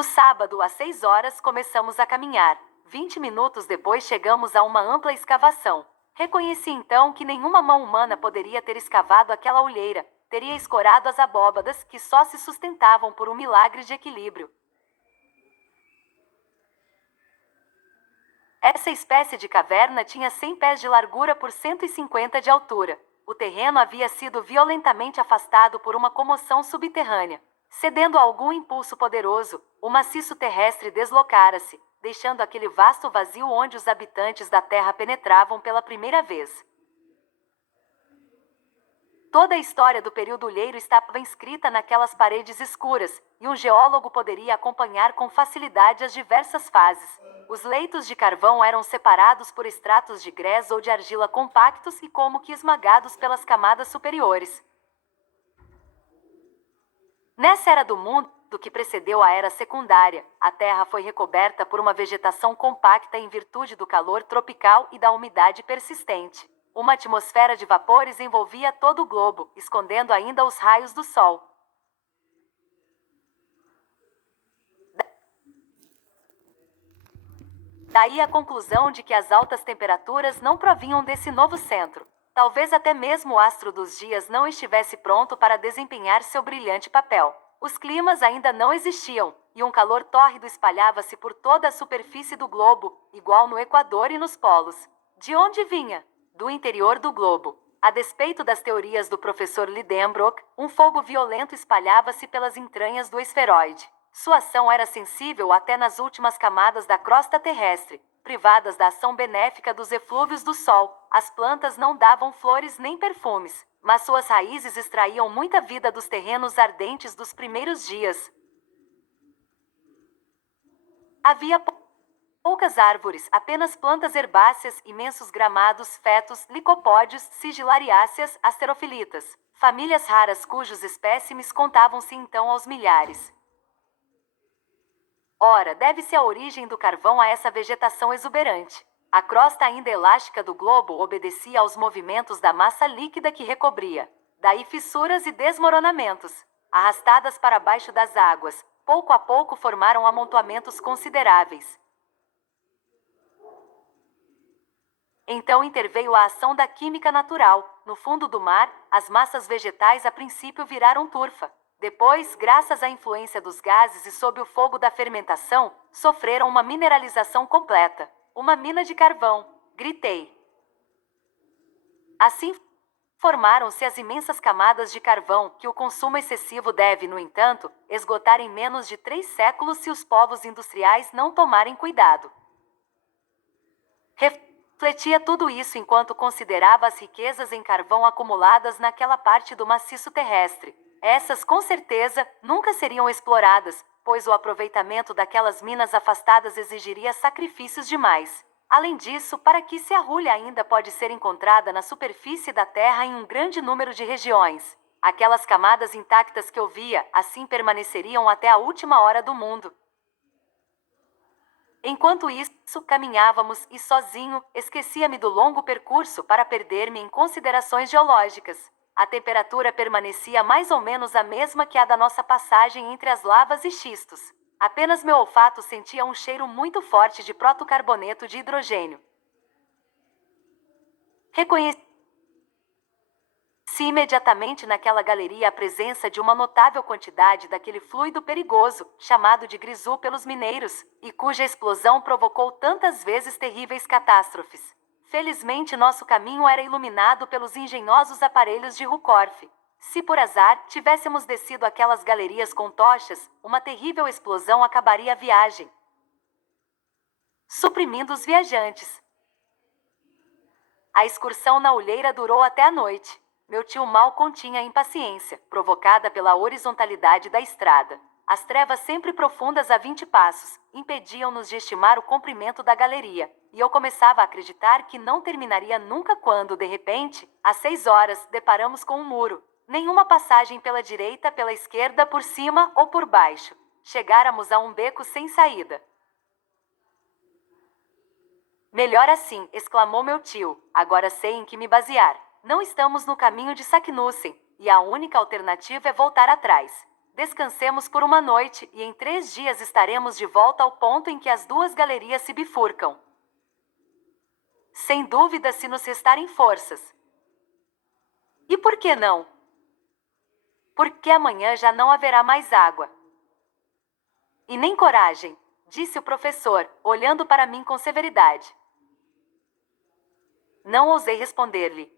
No sábado, às 6 horas, começamos a caminhar. 20 minutos depois chegamos a uma ampla escavação. Reconheci então que nenhuma mão humana poderia ter escavado aquela olheira, teria escorado as abóbadas que só se sustentavam por um milagre de equilíbrio. Essa espécie de caverna tinha 100 pés de largura por 150 de altura. O terreno havia sido violentamente afastado por uma comoção subterrânea. Cedendo a algum impulso poderoso, o maciço terrestre deslocara-se, deixando aquele vasto vazio onde os habitantes da Terra penetravam pela primeira vez. Toda a história do período olheiro estava inscrita naquelas paredes escuras, e um geólogo poderia acompanhar com facilidade as diversas fases. Os leitos de carvão eram separados por estratos de grés ou de argila compactos e como que esmagados pelas camadas superiores. Nessa era do mundo, que precedeu a era secundária, a Terra foi recoberta por uma vegetação compacta em virtude do calor tropical e da umidade persistente. Uma atmosfera de vapores envolvia todo o globo, escondendo ainda os raios do Sol. Daí a conclusão de que as altas temperaturas não provinham desse novo centro. Talvez até mesmo o astro dos dias não estivesse pronto para desempenhar seu brilhante papel. Os climas ainda não existiam, e um calor tórrido espalhava-se por toda a superfície do globo, igual no Equador e nos polos. De onde vinha? Do interior do globo. A despeito das teorias do professor Lidenbrock, um fogo violento espalhava-se pelas entranhas do esferoide. Sua ação era sensível até nas últimas camadas da crosta terrestre. Privadas da ação benéfica dos eflúvios do Sol, as plantas não davam flores nem perfumes, mas suas raízes extraíam muita vida dos terrenos ardentes dos primeiros dias. Havia poucas árvores, apenas plantas herbáceas, imensos gramados, fetos, licopódios, sigilariáceas, asterofilitas. Famílias raras cujos espécimes contavam-se então aos milhares. Ora, deve-se a origem do carvão a essa vegetação exuberante. A crosta ainda elástica do globo obedecia aos movimentos da massa líquida que recobria. Daí fissuras e desmoronamentos. Arrastadas para baixo das águas, pouco a pouco formaram amontoamentos consideráveis. Então interveio a ação da química natural. No fundo do mar, as massas vegetais a princípio viraram turfa. Depois, graças à influência dos gases e sob o fogo da fermentação, sofreram uma mineralização completa. Uma mina de carvão. Gritei. Assim, formaram-se as imensas camadas de carvão, que o consumo excessivo deve, no entanto, esgotar em menos de 3 séculos se os povos industriais não tomarem cuidado. Refletia tudo isso enquanto considerava as riquezas em carvão acumuladas naquela parte do maciço terrestre. Essas, com certeza, nunca seriam exploradas, pois o aproveitamento daquelas minas afastadas exigiria sacrifícios demais. Além disso, para que se a rolha ainda pode ser encontrada na superfície da Terra em um grande número de regiões. Aquelas camadas intactas que eu via, assim permaneceriam até a última hora do mundo. Enquanto isso, caminhávamos e sozinho, esquecia-me do longo percurso para perder-me em considerações geológicas. A temperatura permanecia mais ou menos a mesma que a da nossa passagem entre as lavas e xistos. Apenas meu olfato sentia um cheiro muito forte de protocarboneto de hidrogênio. Reconheci imediatamente naquela galeria a presença de uma notável quantidade daquele fluido perigoso, chamado de grisu pelos mineiros, e cuja explosão provocou tantas vezes terríveis catástrofes. Felizmente nosso caminho era iluminado pelos engenhosos aparelhos de Ruhmkorff. Se por azar tivéssemos descido aquelas galerias com tochas, uma terrível explosão acabaria a viagem, suprimindo os viajantes. A excursão na olheira durou até a noite. Meu tio mal continha a impaciência, provocada pela horizontalidade da estrada. As trevas sempre profundas a 20 passos, impediam-nos de estimar o comprimento da galeria, e eu começava a acreditar que não terminaria nunca quando, de repente, às 6 horas, deparamos com um muro. Nenhuma passagem pela direita, pela esquerda, por cima ou por baixo. Chegáramos a um beco sem saída. Melhor assim, exclamou meu tio, agora sei em que me basear. Não estamos no caminho de Saknussemm, e a única alternativa é voltar atrás. Descansemos por uma noite e em 3 dias estaremos de volta ao ponto em que as duas galerias se bifurcam. Sem dúvida, se nos restarem forças. E por que não? Porque amanhã já não haverá mais água. E nem coragem, disse o professor, olhando para mim com severidade. Não ousei responder-lhe.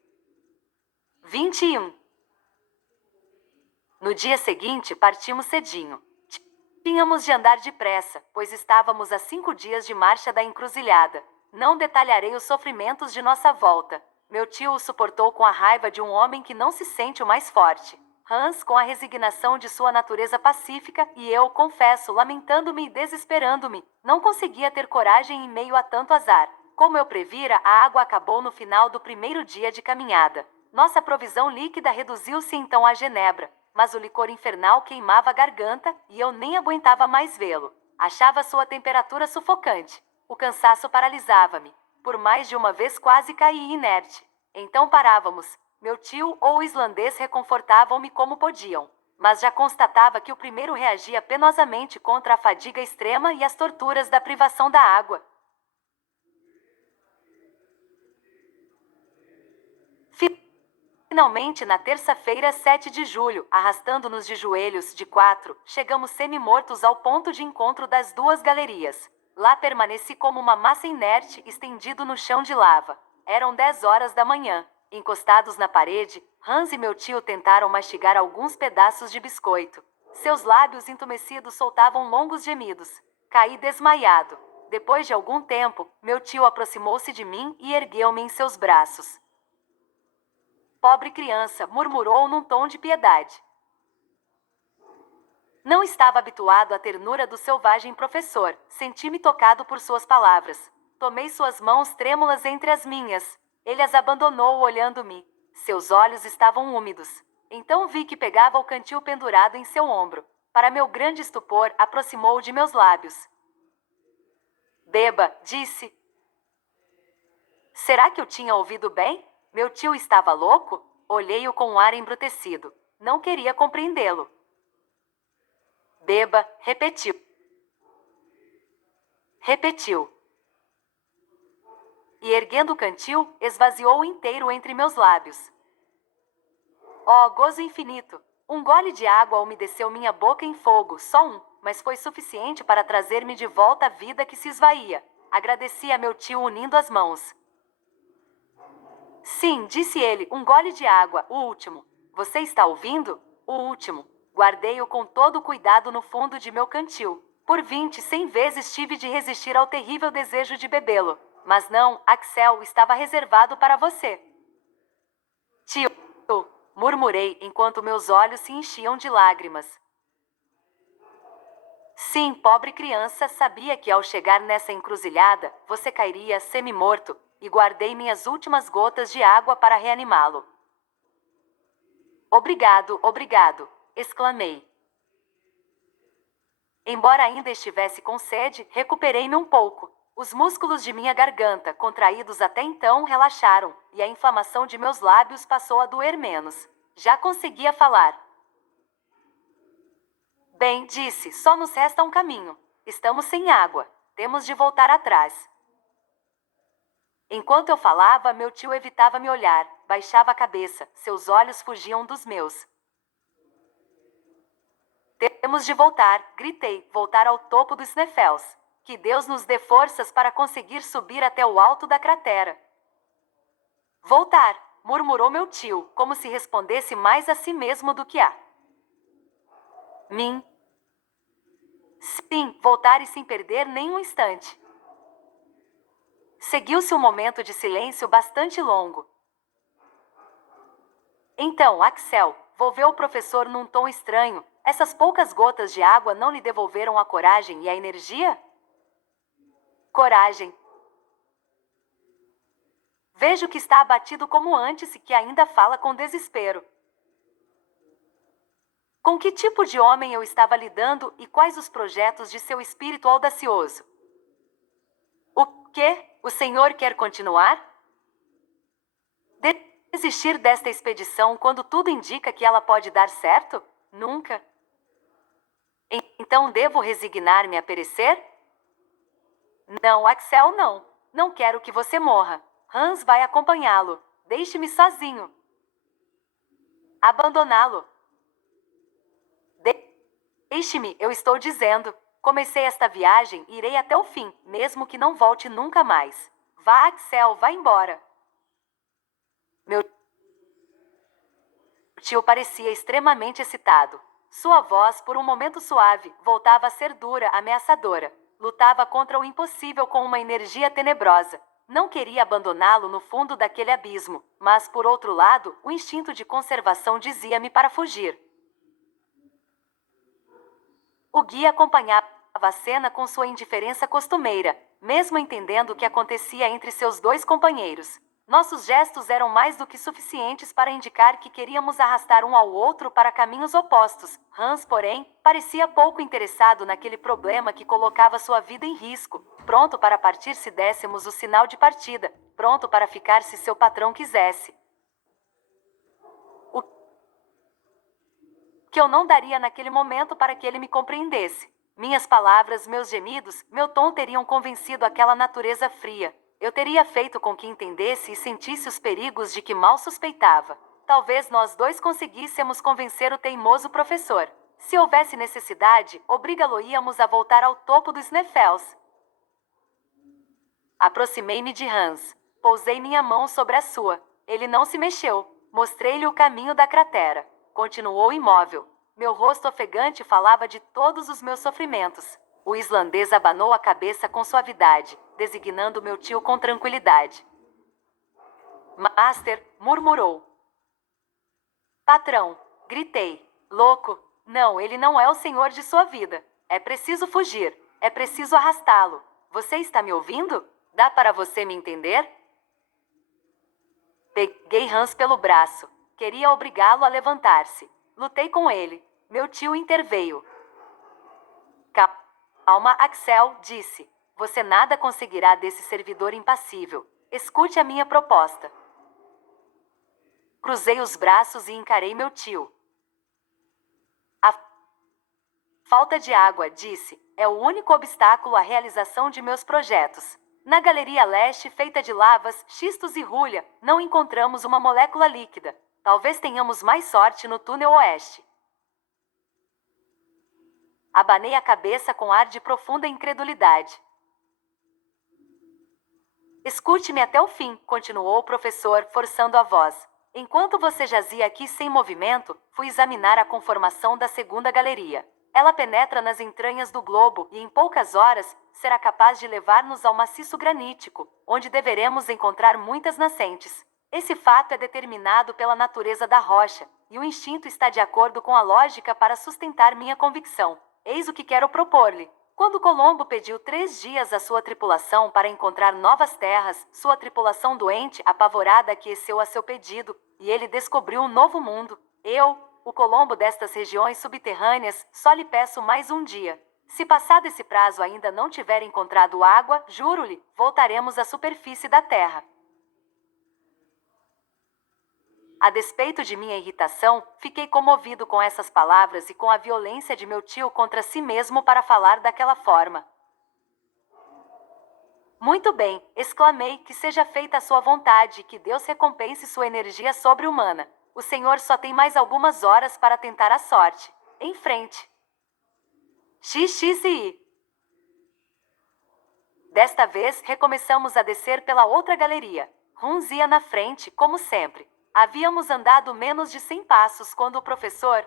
21. No dia seguinte, partimos cedinho. Tínhamos de andar depressa, pois estávamos a 5 dias de marcha da encruzilhada. Não detalharei os sofrimentos de nossa volta. Meu tio o suportou com a raiva de um homem que não se sente o mais forte. Hans com a resignação de sua natureza pacífica, e eu, confesso, lamentando-me e desesperando-me, não conseguia ter coragem em meio a tanto azar. Como eu previra, a água acabou no final do primeiro dia de caminhada. Nossa provisão líquida reduziu-se então a genebra, mas o licor infernal queimava a garganta e eu nem aguentava mais vê-lo. Achava sua temperatura sufocante. O cansaço paralisava-me. Por mais de uma vez quase caí inerte. Então parávamos. Meu tio ou o islandês reconfortavam-me como podiam. Mas já constatava que o primeiro reagia penosamente contra a fadiga extrema e as torturas da privação da água. Finalmente, na terça-feira, 7 de julho, arrastando-nos de joelhos, de 4, chegamos semi-mortos ao ponto de encontro das duas galerias. Lá permaneci como uma massa inerte, estendido no chão de lava. Eram 10 horas da manhã. Encostados na parede, Hans e meu tio tentaram mastigar alguns pedaços de biscoito. Seus lábios entumecidos soltavam longos gemidos. Caí desmaiado. Depois de algum tempo, meu tio aproximou-se de mim e ergueu-me em seus braços. Pobre criança, murmurou num tom de piedade. Não estava habituado à ternura do selvagem professor. Senti-me tocado por suas palavras. Tomei suas mãos trêmulas entre as minhas. Ele as abandonou olhando-me. Seus olhos estavam úmidos. Então vi que pegava o cantil pendurado em seu ombro. Para meu grande estupor, aproximou-o de meus lábios. Beba, disse. Será que eu tinha ouvido bem? Meu tio estava louco? Olhei-o com um ar embrutecido. Não queria compreendê-lo. Beba, repetiu. Repetiu. E erguendo o cantil, esvaziou-o inteiro entre meus lábios. Oh, gozo infinito! Um gole de água umedeceu minha boca em fogo, só um, mas foi suficiente para trazer-me de volta à vida que se esvaía. Agradeci a meu tio unindo as mãos. Sim, disse ele, um gole de água, o último. Você está ouvindo? O último. Guardei-o com todo o cuidado no fundo de meu cantil. Por 100 vezes tive de resistir ao terrível desejo de bebê-lo. Mas não, Axel, estava reservado para você. Tio, murmurei enquanto meus olhos se enchiam de lágrimas. Sim, pobre criança, sabia que ao chegar nessa encruzilhada, você cairia semi-morto, e guardei minhas últimas gotas de água para reanimá-lo. Obrigado, obrigado, exclamei. Embora ainda estivesse com sede, recuperei-me um pouco. Os músculos de minha garganta, contraídos até então, relaxaram, e a inflamação de meus lábios passou a doer menos. Já conseguia falar. Bem, disse, só nos resta um caminho. Estamos sem água. Temos de voltar atrás. Enquanto eu falava, meu tio evitava me olhar, baixava a cabeça, seus olhos fugiam dos meus. Temos de voltar, gritei, voltar ao topo do Sneffels. Que Deus nos dê forças para conseguir subir até o alto da cratera. Voltar, murmurou meu tio, como se respondesse mais a si mesmo do que a mim. Sim, voltar e sem perder nem um instante. Seguiu-se um momento de silêncio bastante longo. Então, Axel, volveu o professor num tom estranho, essas poucas gotas de água não lhe devolveram a coragem e a energia? Coragem. Vejo que está abatido como antes e que ainda fala com desespero. Com que tipo de homem eu estava lidando e quais os projetos de seu espírito audacioso? O quê? O senhor quer continuar? Desistir desta expedição quando tudo indica que ela pode dar certo? Nunca. Então devo resignar-me a perecer? Não, Axel, não. Não quero que você morra. Hans vai acompanhá-lo. Deixe-me sozinho. Abandoná-lo. Deixe-me, eu estou dizendo. Comecei esta viagem e irei até o fim, mesmo que não volte nunca mais. Vá, Axel, vá embora. Meu tio parecia extremamente excitado. Sua voz, por um momento suave, voltava a ser dura, ameaçadora. Lutava contra o impossível com uma energia tenebrosa. Não queria abandoná-lo no fundo daquele abismo, mas, por outro lado, o instinto de conservação dizia-me para fugir. O guia acompanhava a cena com sua indiferença costumeira, mesmo entendendo o que acontecia entre seus dois companheiros. Nossos gestos eram mais do que suficientes para indicar que queríamos arrastar um ao outro para caminhos opostos. Hans, porém, parecia pouco interessado naquele problema que colocava sua vida em risco, pronto para partir se dessemos o sinal de partida, pronto para ficar se seu patrão quisesse. O que eu não daria naquele momento para que ele me compreendesse. Minhas palavras, meus gemidos, meu tom teriam convencido aquela natureza fria. Eu teria feito com que entendesse e sentisse os perigos de que mal suspeitava. Talvez nós dois conseguíssemos convencer o teimoso professor. Se houvesse necessidade, obrigá-lo-íamos a voltar ao topo dos Sneffels. Aproximei-me de Hans. Pousei minha mão sobre a sua. Ele não se mexeu. Mostrei-lhe o caminho da cratera. Continuou imóvel. Meu rosto ofegante falava de todos os meus sofrimentos. O islandês abanou a cabeça com suavidade, designando meu tio com tranquilidade. Master, murmurou. Patrão, gritei. Louco. Não, ele não é o senhor de sua vida. É preciso fugir. É preciso arrastá-lo. Você está me ouvindo? Dá para você me entender? Peguei Hans pelo braço. Queria obrigá-lo a levantar-se. Lutei com ele. Meu tio interveio. Calma, Axel, disse. Você nada conseguirá desse servidor impassível. Escute a minha proposta. Cruzei os braços e encarei meu tio. A falta de água, disse, é o único obstáculo à realização de meus projetos. Na galeria leste, feita de lavas, xistos e rulha, não encontramos uma molécula líquida. Talvez tenhamos mais sorte no túnel oeste. Abanei a cabeça com ar de profunda incredulidade. Escute-me até o fim, continuou o professor, forçando a voz. Enquanto você jazia aqui sem movimento, fui examinar a conformação da segunda galeria. Ela penetra nas entranhas do globo e, em poucas horas, será capaz de levar-nos ao maciço granítico, onde deveremos encontrar muitas nascentes. Esse fato é determinado pela natureza da rocha, e o instinto está de acordo com a lógica para sustentar minha convicção. Eis o que quero propor-lhe. Quando Colombo pediu 3 dias à sua tripulação para encontrar novas terras, sua tripulação doente, apavorada, aqueceu a seu pedido, e ele descobriu um novo mundo. Eu, o Colombo destas regiões subterrâneas, só lhe peço mais um dia. Se passado esse prazo ainda não tiver encontrado água, juro-lhe, voltaremos à superfície da terra. A despeito de minha irritação, fiquei comovido com essas palavras e com a violência de meu tio contra si mesmo para falar daquela forma. Muito bem, exclamei, que seja feita a sua vontade e que Deus recompense sua energia sobre-humana. O senhor só tem mais algumas horas para tentar a sorte. Em frente. XXI. Desta vez, recomeçamos a descer pela outra galeria. Hans ia na frente, como sempre. Havíamos andado menos de 100 passos quando o professor,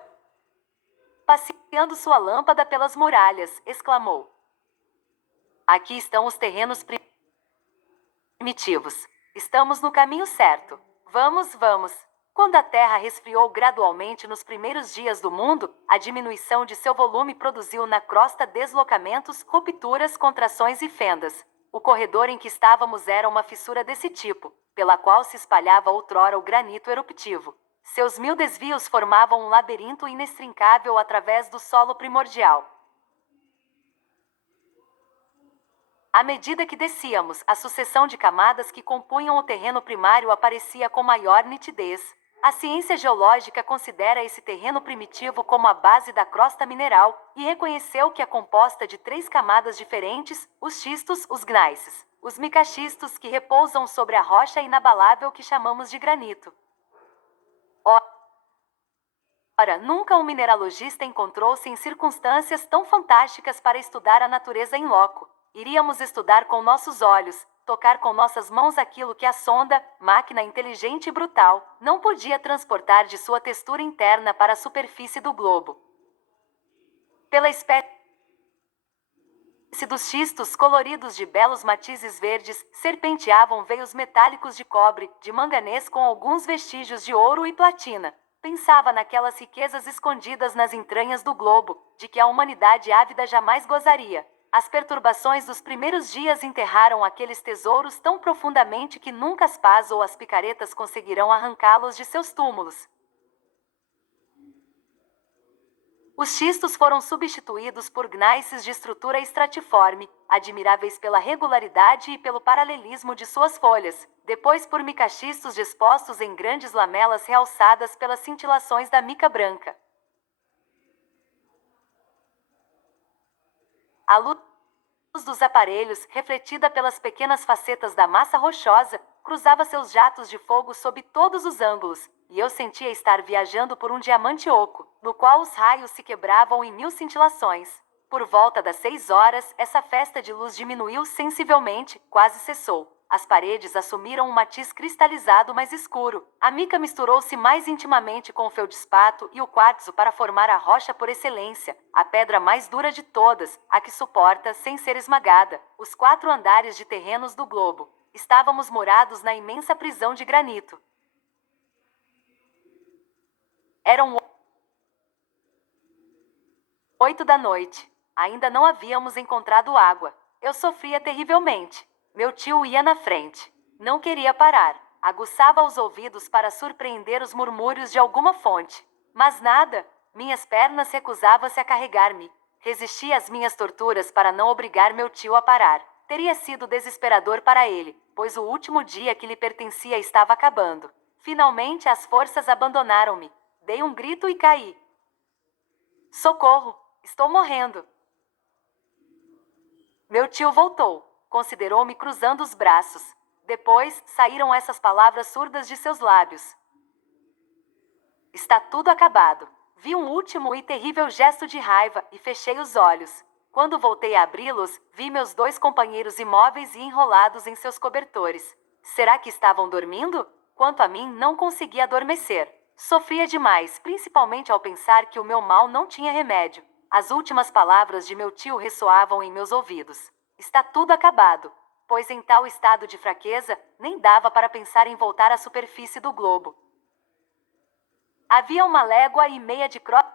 passeando sua lâmpada pelas muralhas, exclamou. Aqui estão os terrenos primitivos. Estamos no caminho certo. Vamos, vamos. Quando a Terra resfriou gradualmente nos primeiros dias do mundo, a diminuição de seu volume produziu na crosta deslocamentos, rupturas, contrações e fendas. O corredor em que estávamos era uma fissura desse tipo, pela qual se espalhava outrora o granito eruptivo. Seus 1000 desvios formavam um labirinto inextricável através do solo primordial. À medida que descíamos, a sucessão de camadas que compunham o terreno primário aparecia com maior nitidez. A ciência geológica considera esse terreno primitivo como a base da crosta mineral e reconheceu que é composta de 3 camadas diferentes: os xistos, os gneiss, os micaxistos, que repousam sobre a rocha inabalável que chamamos de granito. Ora, nunca um mineralogista encontrou-se em circunstâncias tão fantásticas para estudar a natureza in loco. Iríamos estudar com nossos olhos, tocar com nossas mãos aquilo que a sonda, máquina inteligente e brutal, não podia transportar de sua textura interna para a superfície do globo. Pela espécie dos xistos coloridos de belos matizes verdes, serpenteavam veios metálicos de cobre, de manganês com alguns vestígios de ouro e platina. Pensava naquelas riquezas escondidas nas entranhas do globo, de que a humanidade ávida jamais gozaria. As perturbações dos primeiros dias enterraram aqueles tesouros tão profundamente que nunca as pás ou as picaretas conseguirão arrancá-los de seus túmulos. Os xistos foram substituídos por gneisses de estrutura estratiforme, admiráveis pela regularidade e pelo paralelismo de suas folhas, depois por micaxistos dispostos em grandes lamelas realçadas pelas cintilações da mica branca. A luz dos aparelhos, refletida pelas pequenas facetas da massa rochosa, cruzava seus jatos de fogo sob todos os ângulos, e eu sentia estar viajando por um diamante oco, no qual os raios se quebravam em 1000 cintilações. Por volta das 6 horas, essa festa de luz diminuiu sensivelmente, quase cessou. As paredes assumiram um matiz cristalizado mais escuro. A mica misturou-se mais intimamente com o feldspato e o quartzo para formar a rocha por excelência, a pedra mais dura de todas, a que suporta, sem ser esmagada, os 4 andares de terrenos do globo. Estávamos morados na imensa prisão de granito. Eram 8 da noite. Ainda não havíamos encontrado água. Eu sofria terrivelmente. Meu tio ia na frente. Não queria parar. Aguçava os ouvidos para surpreender os murmúrios de alguma fonte. Mas nada. Minhas pernas recusavam-se a carregar-me. Resisti às minhas torturas para não obrigar meu tio a parar. Teria sido desesperador para ele, pois o último dia que lhe pertencia estava acabando. Finalmente as forças abandonaram-me. Dei um grito e caí. Socorro! Estou morrendo! Meu tio voltou. Considerou-me cruzando os braços. Depois, saíram essas palavras surdas de seus lábios. Está tudo acabado. Vi um último e terrível gesto de raiva e fechei os olhos. Quando voltei a abri-los, vi meus 2 companheiros imóveis e enrolados em seus cobertores. Será que estavam dormindo? Quanto a mim, não conseguia adormecer. Sofria demais, principalmente ao pensar que o meu mal não tinha remédio. As últimas palavras de meu tio ressoavam em meus ouvidos. Está tudo acabado, pois em tal estado de fraqueza, nem dava para pensar em voltar à superfície do globo. Havia 1,5 léguas de crosta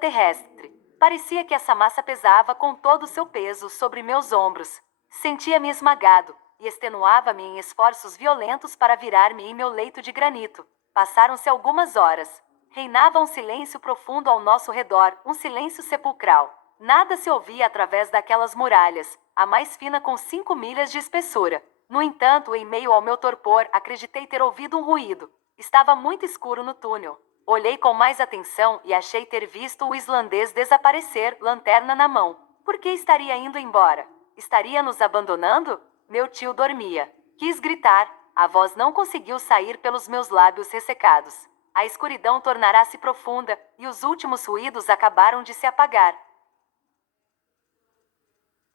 terrestre. Parecia que essa massa pesava com todo o seu peso sobre meus ombros. Sentia-me esmagado e extenuava-me em esforços violentos para virar-me em meu leito de granito. Passaram-se algumas horas. Reinava um silêncio profundo ao nosso redor, um silêncio sepulcral. Nada se ouvia através daquelas muralhas, a mais fina com 5 milhas de espessura. No entanto, em meio ao meu torpor, acreditei ter ouvido um ruído. Estava muito escuro no túnel. Olhei com mais atenção e achei ter visto o islandês desaparecer, lanterna na mão. Por que estaria indo embora? Estaria nos abandonando? Meu tio dormia. Quis gritar. A voz não conseguiu sair pelos meus lábios ressecados. A escuridão tornará-se profunda, e os últimos ruídos acabaram de se apagar.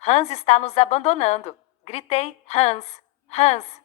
Hans está nos abandonando. Gritei, Hans, Hans.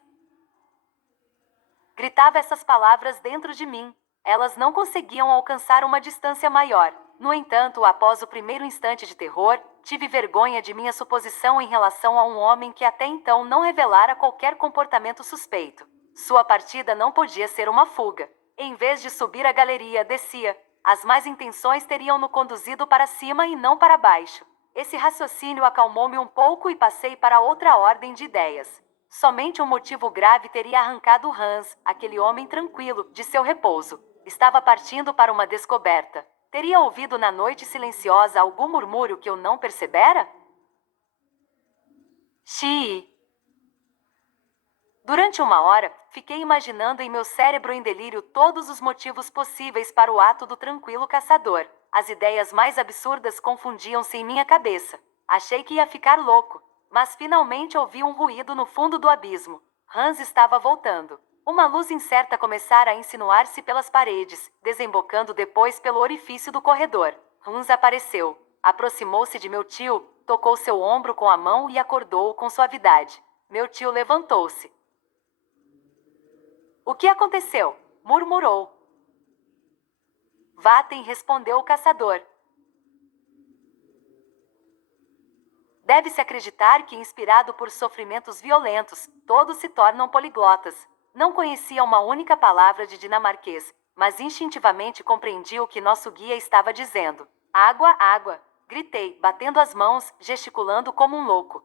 Gritava essas palavras dentro de mim. Elas não conseguiam alcançar uma distância maior. No entanto, após o primeiro instante de terror, tive vergonha de minha suposição em relação a um homem que até então não revelara qualquer comportamento suspeito. Sua partida não podia ser uma fuga. Em vez de subir a galeria, descia. As más intenções teriam-no conduzido para cima e não para baixo. Esse raciocínio acalmou-me um pouco e passei para outra ordem de ideias. Somente um motivo grave teria arrancado Hans, aquele homem tranquilo, de seu repouso. Estava partindo para uma descoberta. Teria ouvido na noite silenciosa algum murmúrio que eu não percebera? Xiii! Durante uma hora, fiquei imaginando em meu cérebro em delírio todos os motivos possíveis para o ato do tranquilo caçador. As ideias mais absurdas confundiam-se em minha cabeça. Achei que ia ficar louco, mas finalmente ouvi um ruído no fundo do abismo. Hans estava voltando. Uma luz incerta começara a insinuar-se pelas paredes, desembocando depois pelo orifício do corredor. Hans apareceu. Aproximou-se de meu tio, tocou seu ombro com a mão e acordou-o com suavidade. Meu tio levantou-se. O que aconteceu? Murmurou. Vatem, respondeu o caçador. Deve-se acreditar que, inspirado por sofrimentos violentos, todos se tornam poliglotas. Não conhecia uma única palavra de dinamarquês, mas instintivamente compreendi o que nosso guia estava dizendo. Água, água! Gritei, batendo as mãos, gesticulando como um louco.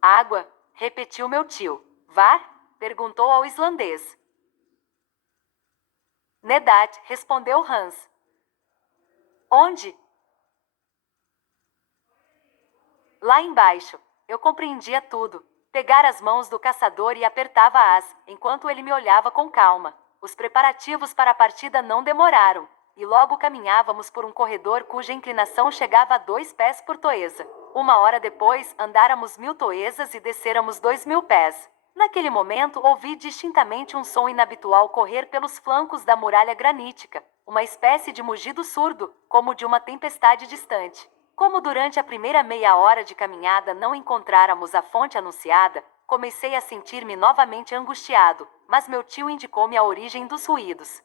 Água! Repetiu meu tio. Var? Perguntou ao islandês. Nedad, respondeu Hans. Onde? Lá embaixo. Eu compreendia tudo. Pegara as mãos do caçador e apertava-as, enquanto ele me olhava com calma. Os preparativos para a partida não demoraram, e logo caminhávamos por um corredor cuja inclinação chegava a 2 pés por toesa. Uma hora depois, andáramos 1000 toesas e descêramos 2000 pés. Naquele momento, ouvi distintamente um som inabitual correr pelos flancos da muralha granítica, uma espécie de mugido surdo, como de uma tempestade distante. Como durante a primeira meia hora de caminhada não encontráramos a fonte anunciada, comecei a sentir-me novamente angustiado, mas meu tio indicou-me a origem dos ruídos.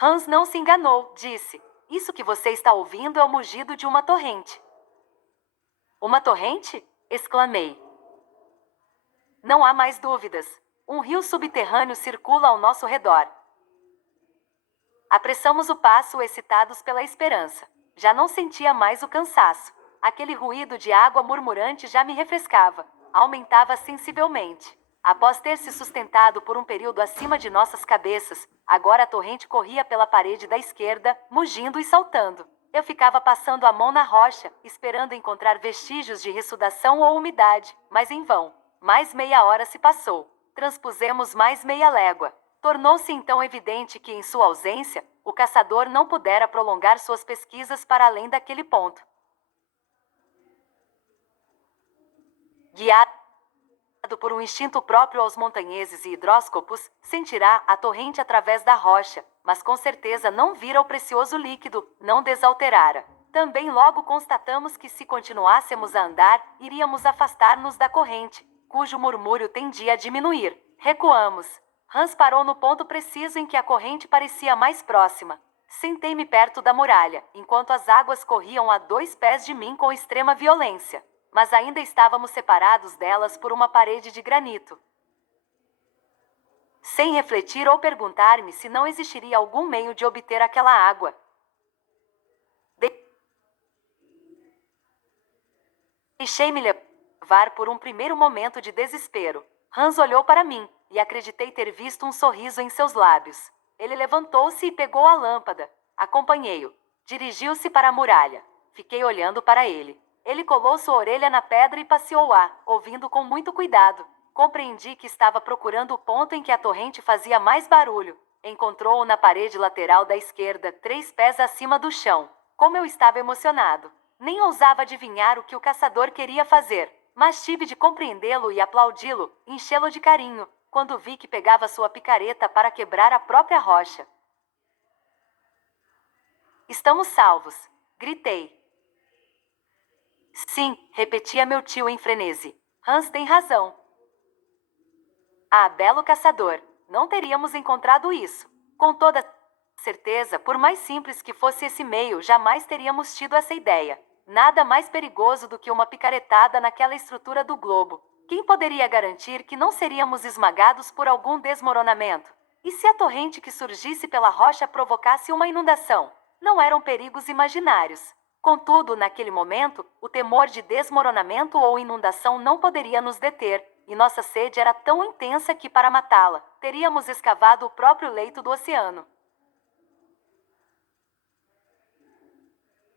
Hans não se enganou, disse. Isso que você está ouvindo é o mugido de uma torrente. Uma torrente? Exclamei. Não há mais dúvidas. Um rio subterrâneo circula ao nosso redor. Apressamos o passo, excitados pela esperança. Já não sentia mais o cansaço. Aquele ruído de água murmurante já me refrescava. Aumentava sensivelmente. Após ter se sustentado por um período acima de nossas cabeças, agora a torrente corria pela parede da esquerda, mugindo e saltando. Eu ficava passando a mão na rocha, esperando encontrar vestígios de ressudação ou umidade, mas em vão. Mais meia hora se passou. Transpusemos mais meia légua. Tornou-se então evidente que, em sua ausência, o caçador não pudera prolongar suas pesquisas para além daquele ponto. Guiado por um instinto próprio aos montanheses e hidróscopos, sentirá a torrente através da rocha, mas com certeza não vira o precioso líquido, não desalterara. Também logo constatamos que, se continuássemos a andar, iríamos afastar-nos da corrente, cujo murmúrio tendia a diminuir. Recuamos. Hans parou no ponto preciso em que a corrente parecia mais próxima. Sentei-me perto da muralha, enquanto as águas corriam a 2 pés de mim com extrema violência. Mas ainda estávamos separados delas por uma parede de granito. Sem refletir ou perguntar-me se não existiria algum meio de obter aquela água, deixei-me levar por um primeiro momento de desespero. Hans olhou para mim, e acreditei ter visto um sorriso em seus lábios. Ele levantou-se e pegou a lâmpada. Acompanhei-o. Dirigiu-se para a muralha. Fiquei olhando para ele. Ele colou sua orelha na pedra e passeou-a, ouvindo com muito cuidado. Compreendi que estava procurando o ponto em que a torrente fazia mais barulho. Encontrou-o na parede lateral da esquerda, 3 pés acima do chão. Como eu estava emocionado! Nem ousava adivinhar o que o caçador queria fazer, mas tive de compreendê-lo e aplaudi-lo, enchê-lo de carinho, quando vi que pegava sua picareta para quebrar a própria rocha. Estamos salvos! Gritei. Sim, repetia meu tio em frenesi. Hans tem razão. Ah, belo caçador! Não teríamos encontrado isso. Com toda certeza, por mais simples que fosse esse meio, jamais teríamos tido essa ideia. Nada mais perigoso do que uma picaretada naquela estrutura do globo. Quem poderia garantir que não seríamos esmagados por algum desmoronamento? E se a torrente que surgisse pela rocha provocasse uma inundação? Não eram perigos imaginários. Contudo, naquele momento, o temor de desmoronamento ou inundação não poderia nos deter, e nossa sede era tão intensa que, para matá-la, teríamos escavado o próprio leito do oceano.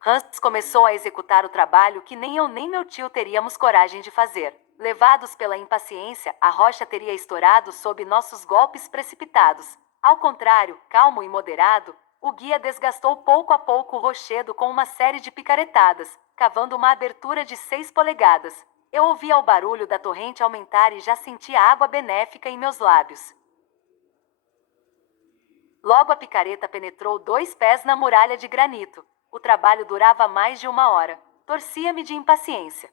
Hans começou a executar o trabalho que nem eu nem meu tio teríamos coragem de fazer. Levados pela impaciência, a rocha teria estourado sob nossos golpes precipitados. Ao contrário, calmo e moderado, o guia desgastou pouco a pouco o rochedo com uma série de picaretadas, cavando uma abertura de 6 polegadas. Eu ouvia o barulho da torrente aumentar e já sentia água benéfica em meus lábios. Logo a picareta penetrou 2 pés na muralha de granito. O trabalho durava mais de 1 hora. Torcia-me de impaciência.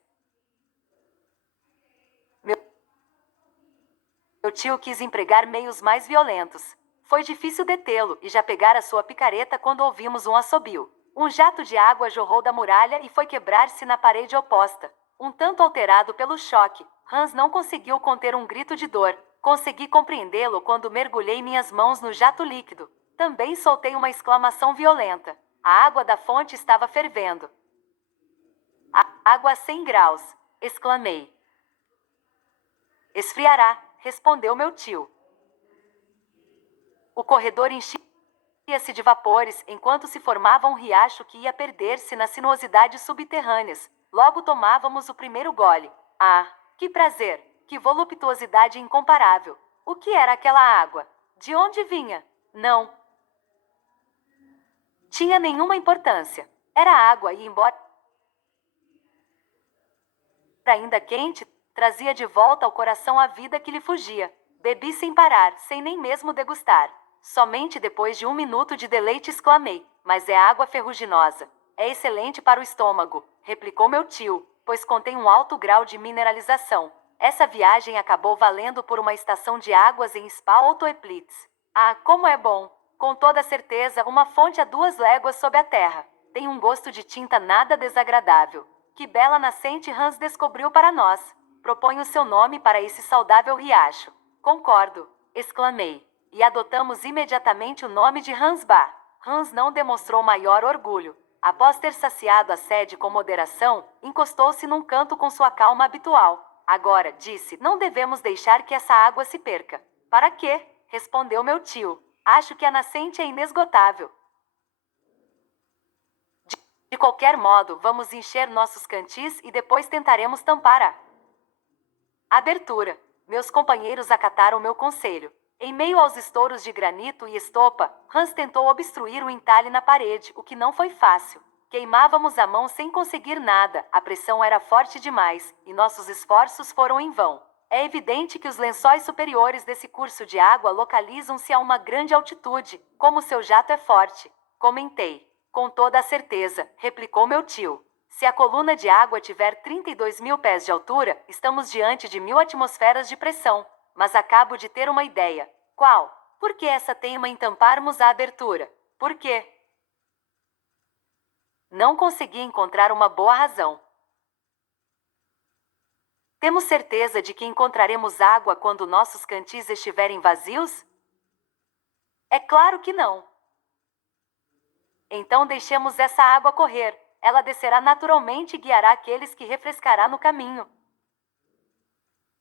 Meu tio quis empregar meios mais violentos. Foi difícil detê-lo e já pegara sua picareta quando ouvimos um assobio. Um jato de água jorrou da muralha e foi quebrar-se na parede oposta. Um tanto alterado pelo choque, Hans não conseguiu conter um grito de dor. Consegui compreendê-lo quando mergulhei minhas mãos no jato líquido. Também soltei uma exclamação violenta. A água da fonte estava fervendo. Água a 100 graus, exclamei. Esfriará, respondeu meu tio. O corredor enchia-se de vapores, enquanto se formava um riacho que ia perder-se nas sinuosidades subterrâneas. Logo tomávamos o primeiro gole. Ah, que prazer! Que voluptuosidade incomparável! O que era aquela água? De onde vinha? Não tinha nenhuma importância. Era água e, embora ainda quente, trazia de volta ao coração a vida que lhe fugia. Bebi sem parar, sem nem mesmo degustar. Somente depois de 1 minuto de deleite exclamei: mas é água ferruginosa. É excelente para o estômago, replicou meu tio, pois contém um alto grau de mineralização. Essa viagem acabou valendo por uma estação de águas em Spa ou Toeplitz. Ah, como é bom! Com toda certeza, uma fonte a 2 léguas sob a terra. Tem um gosto de tinta nada desagradável. Que bela nascente Hans descobriu para nós. Proponho seu nome para esse saudável riacho. Concordo, exclamei. E adotamos imediatamente o nome de Hans Ba. Hans não demonstrou maior orgulho. Após ter saciado a sede com moderação, encostou-se num canto com sua calma habitual. Agora, disse, não devemos deixar que essa água se perca. Para quê? Respondeu meu tio. Acho que a nascente é inesgotável. De qualquer modo, vamos encher nossos cantis e depois tentaremos tampar a abertura. Meus companheiros acataram meu conselho. Em meio aos estouros de granito e estopa, Hans tentou obstruir o entalhe na parede, o que não foi fácil. Queimávamos a mão sem conseguir nada, a pressão era forte demais, e nossos esforços foram em vão. É evidente que os lençóis superiores desse curso de água localizam-se a uma grande altitude, como seu jato é forte. Comentei. Com toda a certeza, replicou meu tio. Se a coluna de água tiver 32.000 pés de altura, estamos diante de 1.000 atmosferas de pressão. Mas acabo de ter uma ideia. Qual? Por que essa teima em tamparmos a abertura? Por quê? Não consegui encontrar uma boa razão. Temos certeza de que encontraremos água quando nossos cantis estiverem vazios? É claro que não. Então deixemos essa água correr. Ela descerá naturalmente e guiará aqueles que refrescará no caminho.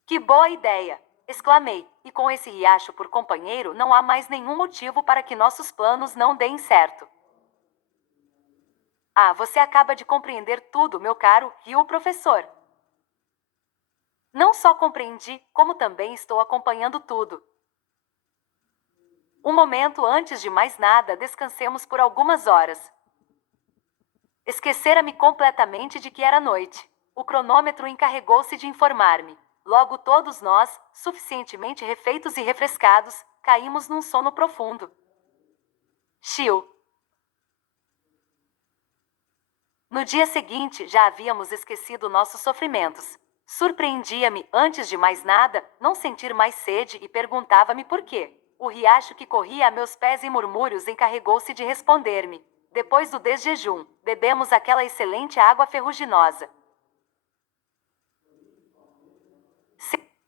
Que boa ideia! Exclamei, e com esse riacho por companheiro não há mais nenhum motivo para que nossos planos não deem certo. Ah, você acaba de compreender tudo, meu caro, riu o professor. Não só compreendi, como também estou acompanhando tudo. Um momento antes de mais nada, descansemos por algumas horas. Esquecera-me completamente de que era noite. O cronômetro encarregou-se de informar-me. Logo todos nós, suficientemente refeitos e refrescados, caímos num sono profundo. Chiu. No dia seguinte, já havíamos esquecido nossos sofrimentos. Surpreendia-me, antes de mais nada, não sentir mais sede e perguntava-me por quê. O riacho que corria a meus pés em murmúrios encarregou-se de responder-me. Depois do desjejum, bebemos aquela excelente água ferruginosa.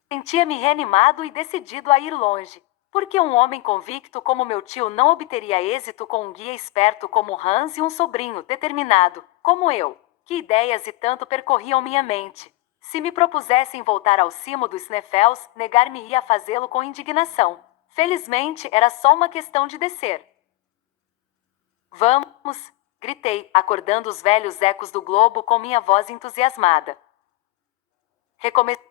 Sentia-me reanimado e decidido a ir longe. Porque um homem convicto como meu tio não obteria êxito com um guia esperto como Hans e um sobrinho determinado, como eu? Que ideias e tanto percorriam minha mente. Se me propusessem voltar ao cimo do Sneffels, negar-me-ia a fazê-lo com indignação. Felizmente, era só uma questão de descer. Vamos! Gritei, acordando os velhos ecos do globo com minha voz entusiasmada. Recomecei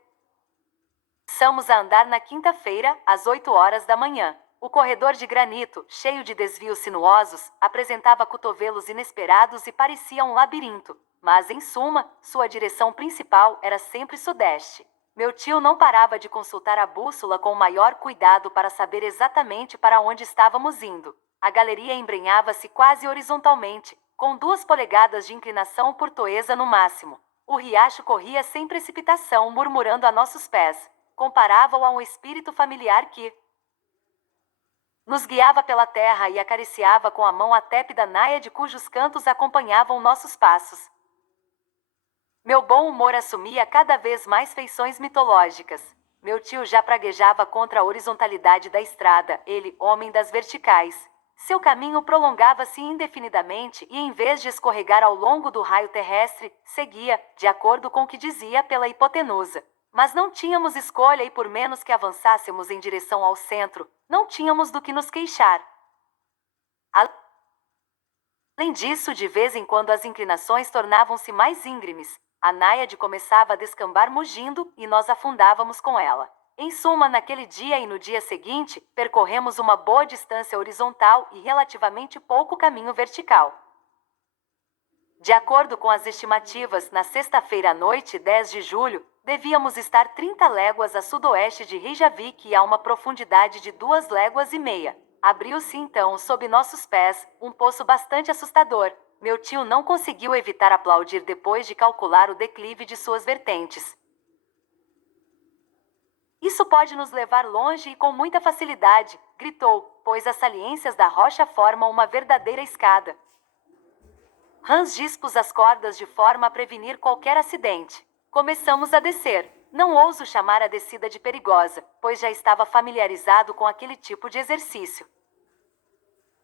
Começamos a andar na quinta-feira, às 8 horas da manhã. O corredor de granito, cheio de desvios sinuosos, apresentava cotovelos inesperados e parecia um labirinto. Mas, em suma, sua direção principal era sempre sudeste. Meu tio não parava de consultar a bússola com o maior cuidado para saber exatamente para onde estávamos indo. A galeria embrenhava-se quase horizontalmente, com 2 polegadas de inclinação por toesa no máximo. O riacho corria sem precipitação, murmurando a nossos pés. Comparava-o a um espírito familiar que nos guiava pela terra e acariciava com a mão a tépida naia de cujos cantos acompanhavam nossos passos. Meu bom humor assumia cada vez mais feições mitológicas. Meu tio já praguejava contra a horizontalidade da estrada, ele, homem das verticais. Seu caminho prolongava-se indefinidamente e, em vez de escorregar ao longo do raio terrestre, seguia, de acordo com o que dizia, pela hipotenusa. Mas não tínhamos escolha e, por menos que avançássemos em direção ao centro, não tínhamos do que nos queixar. Além disso, de vez em quando as inclinações tornavam-se mais íngremes. A náiade começava a descambar mugindo e nós afundávamos com ela. Em suma, naquele dia e no dia seguinte, percorremos uma boa distância horizontal e relativamente pouco caminho vertical. De acordo com as estimativas, na sexta-feira à noite, 10 de julho, devíamos estar 30 léguas a sudoeste de Reykjavik e a uma profundidade de 2 léguas e meia. Abriu-se então, sob nossos pés, um poço bastante assustador. Meu tio não conseguiu evitar aplaudir depois de calcular o declive de suas vertentes. Isso pode nos levar longe e com muita facilidade, gritou, pois as saliências da rocha formam uma verdadeira escada. Hans dispôs as cordas de forma a prevenir qualquer acidente. Começamos a descer. Não ouso chamar a descida de perigosa, pois já estava familiarizado com aquele tipo de exercício.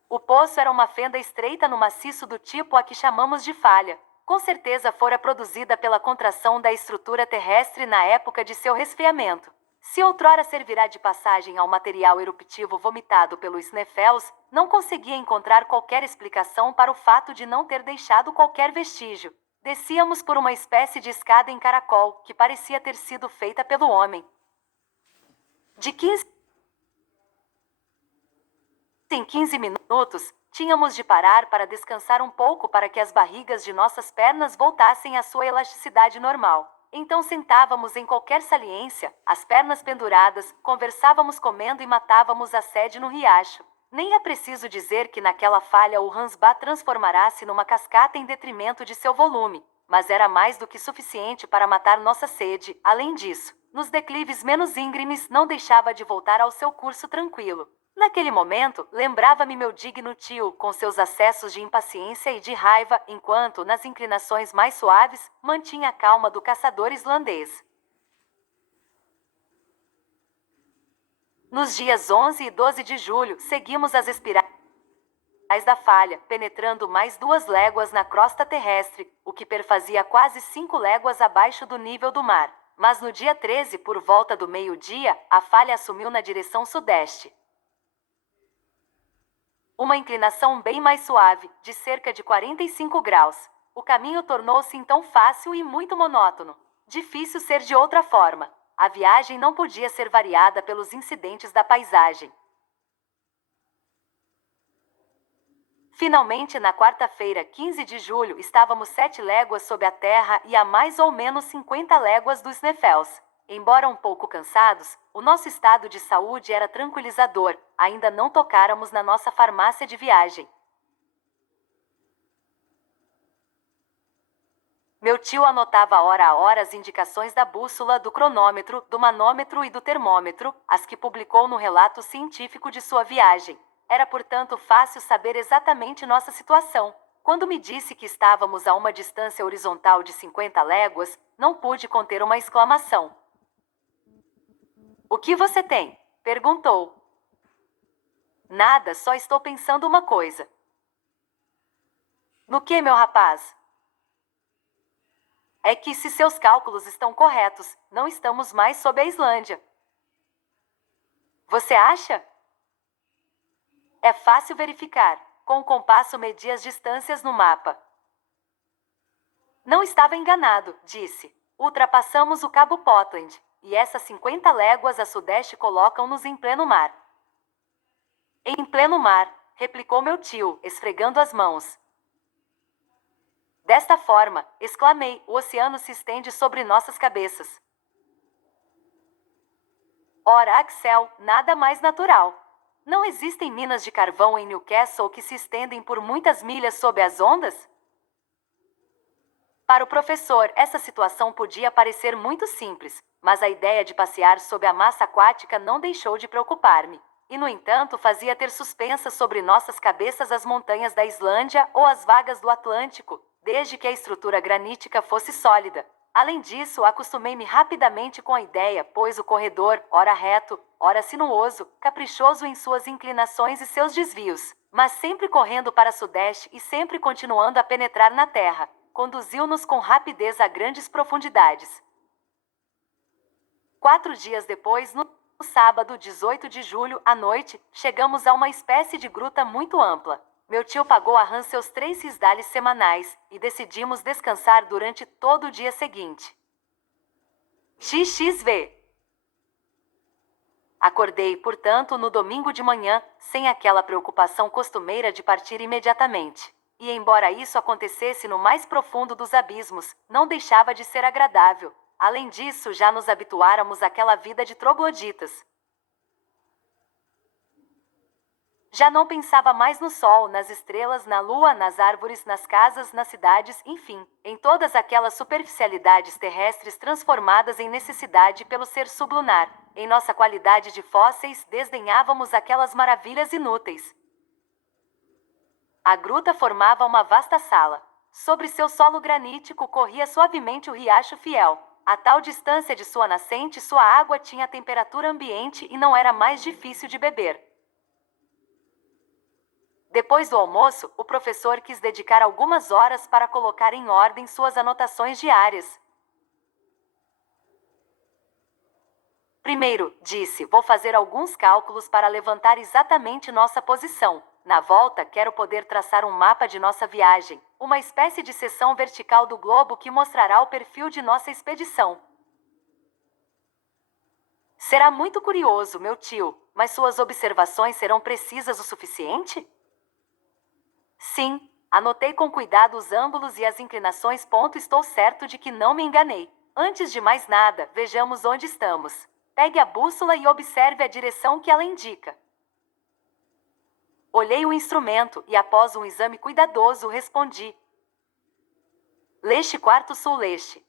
O poço era uma fenda estreita no maciço do tipo a que chamamos de falha. Com certeza fora produzida pela contração da estrutura terrestre na época de seu resfriamento. Se outrora servirá de passagem ao material eruptivo vomitado pelo Sneffels, não conseguia encontrar qualquer explicação para o fato de não ter deixado qualquer vestígio. Descíamos por uma espécie de escada em caracol, que parecia ter sido feita pelo homem. De 15 em 15 minutos, tínhamos de parar para descansar um pouco para que as barrigas de nossas pernas voltassem à sua elasticidade normal. Então sentávamos em qualquer saliência, as pernas penduradas, conversávamos comendo e matávamos a sede no riacho. Nem é preciso dizer que naquela falha o Hansbach transformará-se numa cascata em detrimento de seu volume, mas era mais do que suficiente para matar nossa sede. Além disso, nos declives menos íngremes não deixava de voltar ao seu curso tranquilo. Naquele momento, lembrava-me meu digno tio, com seus acessos de impaciência e de raiva, enquanto, nas inclinações mais suaves, mantinha a calma do caçador islandês. Nos dias 11 e 12 de julho, seguimos as espirais da falha, penetrando mais 2 léguas na crosta terrestre, o que perfazia quase 5 léguas abaixo do nível do mar. Mas no dia 13, por volta do meio-dia, a falha assumiu na direção sudeste. Uma inclinação bem mais suave, de cerca de 45 graus. O caminho tornou-se então fácil e muito monótono. Difícil ser de outra forma. A viagem não podia ser variada pelos incidentes da paisagem. Finalmente, na quarta-feira, 15 de julho, estávamos 7 léguas sob a terra e a mais ou menos 50 léguas dos Sneffels. Embora um pouco cansados, o nosso estado de saúde era tranquilizador, ainda não tocáramos na nossa farmácia de viagem. Meu tio anotava hora a hora as indicações da bússola, do cronômetro, do manômetro e do termômetro, as que publicou no relato científico de sua viagem. Era, portanto, fácil saber exatamente nossa situação. Quando me disse que estávamos a uma distância horizontal de 50 léguas, não pude conter uma exclamação. "O que você tem?" perguntou. "Nada, só estou pensando uma coisa." "No que, meu rapaz?" "É que, se seus cálculos estão corretos, não estamos mais sob a Islândia." "Você acha?" "É fácil verificar. Com o compasso medi as distâncias no mapa." Não estava enganado, disse. Ultrapassamos o Cabo Portland. e essas 50 léguas a sudeste colocam-nos em pleno mar. Em pleno mar, replicou meu tio, esfregando as mãos. Desta forma, exclamei, o oceano se estende sobre nossas cabeças. Ora, Axel, nada mais natural. Não existem minas de carvão em Newcastle que se estendem por muitas milhas sob as ondas? Para o professor, essa situação podia parecer muito simples, mas a ideia de passear sob a massa aquática não deixou de preocupar-me. E, no entanto, fazia ter suspensas sobre nossas cabeças as montanhas da Islândia ou as vagas do Atlântico, desde que a estrutura granítica fosse sólida. Além disso, acostumei-me rapidamente com a ideia, pois o corredor, ora reto, ora sinuoso, caprichoso em suas inclinações e seus desvios, mas sempre correndo para sudeste e sempre continuando a penetrar na terra, conduziu-nos com rapidez a grandes profundidades. 4 dias depois, no sábado 18 de julho, à noite, chegamos a uma espécie de gruta muito ampla. Meu tio pagou a Hans seus 3 sisdales semanais, e decidimos descansar durante todo o dia seguinte. XXV. Acordei, portanto, no domingo de manhã, sem aquela preocupação costumeira de partir imediatamente. E embora isso acontecesse no mais profundo dos abismos, não deixava de ser agradável. Além disso, já nos habituáramos àquela vida de trogloditas. Já não pensava mais no sol, nas estrelas, na lua, nas árvores, nas casas, nas cidades, enfim, em todas aquelas superficialidades terrestres transformadas em necessidade pelo ser sublunar. Em nossa qualidade de fósseis, desdenhávamos aquelas maravilhas inúteis. A gruta formava uma vasta sala. Sobre seu solo granítico corria suavemente o riacho Fiel. A tal distância de sua nascente, sua água tinha a temperatura ambiente e não era mais difícil de beber. Depois do almoço, o professor quis dedicar algumas horas para colocar em ordem suas anotações diárias. Primeiro, disse, vou fazer alguns cálculos para levantar exatamente nossa posição. Na volta, quero poder traçar um mapa de nossa viagem, uma espécie de seção vertical do globo que mostrará o perfil de nossa expedição. Será muito curioso, meu tio, mas suas observações serão precisas o suficiente? Sim, anotei com cuidado os ângulos e as inclinações. Estou certo de que não me enganei. Antes de mais nada, vejamos onde estamos. Pegue a bússola e observe a direção que ela indica. Olhei o instrumento e, após um exame cuidadoso, respondi: leste quarto sul leste.